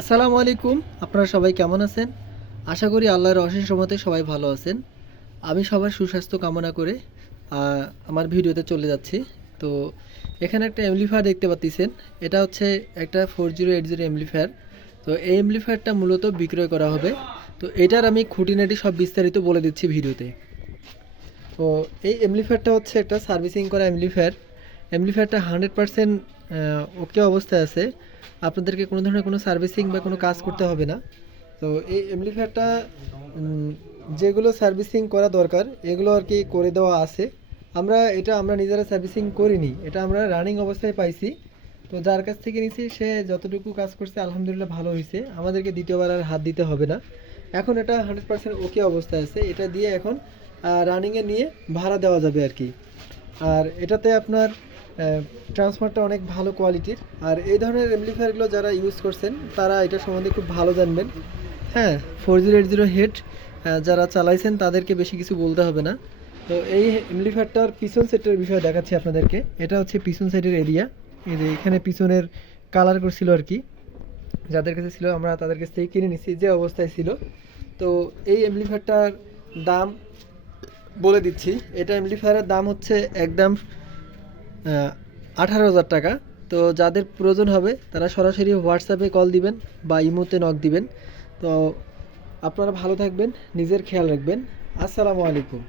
আসসালামু আলাইকুম। আপনারা সবাই কেমন আছেন? আশা করি আল্লাহর অশেষ রহমতে সবাই ভালো আছেন। আমি সবার সুস্বাস্থ্য কামনা করে আমার ভিডিওতে চলে যাচ্ছি। তো এখানে একটা অ্যামপ্লিফায়ার দেখতে পাচ্ছেন। এটা হচ্ছে একটা 4080 অ্যামপ্লিফায়ার। তো এই অ্যামপ্লিফায়ারটা মূলত বিক্রয় করা হবে। তো এটার আমি খুঁটিনাটি সব বিস্তারিত বলে দিচ্ছি ভিডিওতে। তো এই অ্যামপ্লিফায়ারটা হচ্ছে একটা সার্ভিসিং করা অ্যামপ্লিফায়ার। অ্যামপ্লিফায়ারটা 100% ওকে অবস্থায় আছে। আপনাদেরকে কোনো ধরনের কোনো সার্ভিসিং বা কোনো কাজ করতে হবে না। তো এই অ্যামপ্লিফায়ারটা যেগুলো সার্ভিসিং করা দরকার এগুলো আর কি করে দেওয়া আছে। আমরা নিজেরা সার্ভিসিং করিনি, এটা আমরা রানিং অবস্থায় পাইছি। তো যার কাছ থেকে নিছি সে যতটুকু কাজ করছে আলহামদুলিল্লাহ ভালো হয়েছে, আমাদেরকে দ্বিতীয়বার আর হাত দিতে হবে না। এখন এটা 100% ওকে অবস্থায় আছে, এটা দিয়ে এখন রানিংয়ে নিয়ে ভাড়া দেওয়া যাবে আর কি। আর এটাতে আপনার ট্রান্সফারটা অনেক ভালো কোয়ালিটির। আর এই ধরনের অ্যামপ্লিফায়ারগুলো যারা ইউজ করছেন তারা এটা সম্বন্ধে খুব ভালো জানবেন। হ্যাঁ, 4080 হেড যারা চালাইছেন তাদেরকে বেশি কিছু বলতে হবে না। তো এই অ্যামপ্লিফায়ারটার পিছন সেটের বিষয়ে দেখাচ্ছি আপনাদেরকে। এটা হচ্ছে পিছন সাইডের এরিয়া। এই যে এখানে পিছনের কালার করছিল আর কি, যাদের কাছে ছিল আমরা তাদের কাছ থেকে কিনে নিচ্ছি যে অবস্থায় ছিল। তো এই অ্যামপ্লিফায়ারটার দাম বলে দিচ্ছি। এটা অ্যামপ্লিফায়ারের দাম হচ্ছে একদম 18,000 টাকা। তো যাদের প্রয়োজন হবে তারা সরাসরি হোয়াটসঅ্যাপে কল দিবেন বা ইমোতে নক দিবেন। তো আপনারা ভালো থাকবেন, নিজের খেয়াল রাখবেন। আসসালামু আলাইকুম।